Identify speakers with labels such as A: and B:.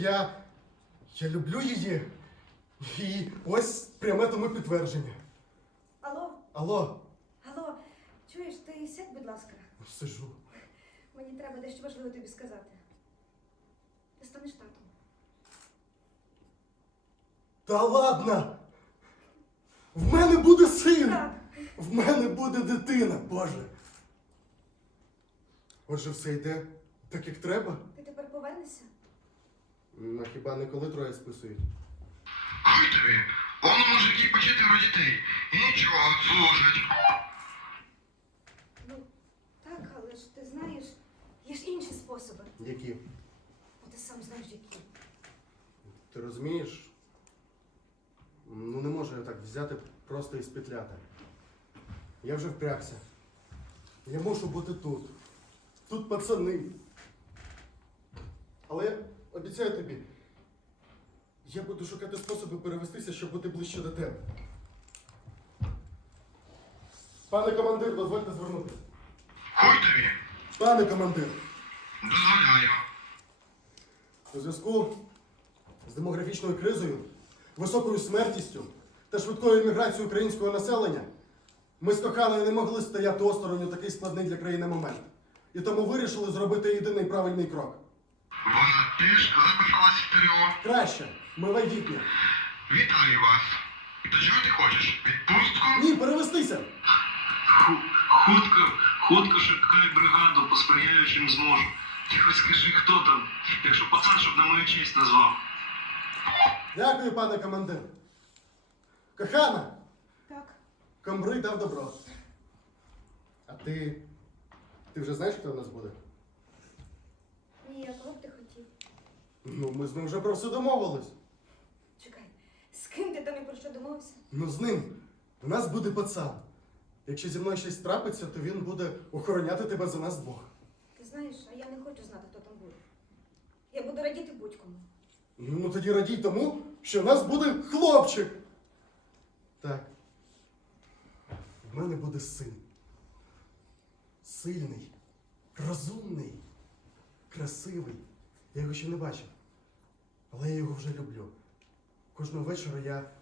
A: Я люблю її. І ось пряме тому підтвердження.
B: Алло,
A: Алло,
B: алло, чуєш, ти сядь, будь ласка.
A: сижу.
B: Мені треба дещо важливе тобі сказати. Ти станеш татом.
A: Та ладно! В мене буде син!
B: Так.
A: В мене буде дитина, Боже! Отже, все йде так, як треба?
B: Ти тепер повернешся?
A: Ну, хіба не коли троє списують?
C: Ой тобі, он у мужиків по 4 дітей. І нічого, служать.
B: Ну, так, але ж ти знаєш, є ж інші способи.
A: Які?
B: Ти сам знаєш, які.
A: Ти розумієш? Ну не можу я так взяти просто і спетляти. Я вже впрягся. Я мушу бути тут. Тут пацани. Але я обіцяю тобі, я буду шукати способи перевестися, щоб бути ближче до тебе. Пане командир, дозвольте звернутися.
C: Ой тобі,
A: Пане командир,
C: дозволяю.
A: у зв'язку з демографічною кризою, високою смертністю та швидкою імміграцією українського населення ми з коханою не могли стояти осторонь у такий складний для країни момент. І тому вирішили зробити єдиний правильний крок.
C: Вона теж записалась в ТРО.
A: Краще, ми вагітні.
C: Вітаю вас. То чого ти хочеш? Відпустку?
A: Ні, перевестися!
D: Хутко шукай бригаду, посприяю, чим зможу. Ти хоч скажи, хто там, якщо пацан, щоб на мою честь назвав.
A: Дякую, пане командир. Кохана,
B: Так.
A: комбриг дав добро. А ти вже знаєш, хто в нас буде?
B: Ні, а кого б ти хотів?
A: Ну, ми з ним вже про все домовились.
B: Чекай, з ким ти там і про що домовився?
A: Ну, з ним. У нас буде пацан. Якщо зі мною щось трапиться, то він буде охороняти тебе за нас двох.
B: Ти знаєш, а я не хочу знати, хто там буде. Я буду радіти будь-кому.
A: Ну, тоді радій тому, що в нас буде хлопчик. Так. В мене буде син. Сильний, розумний, красивий. Я його ще не бачив. Але я його вже люблю. Кожного вечора я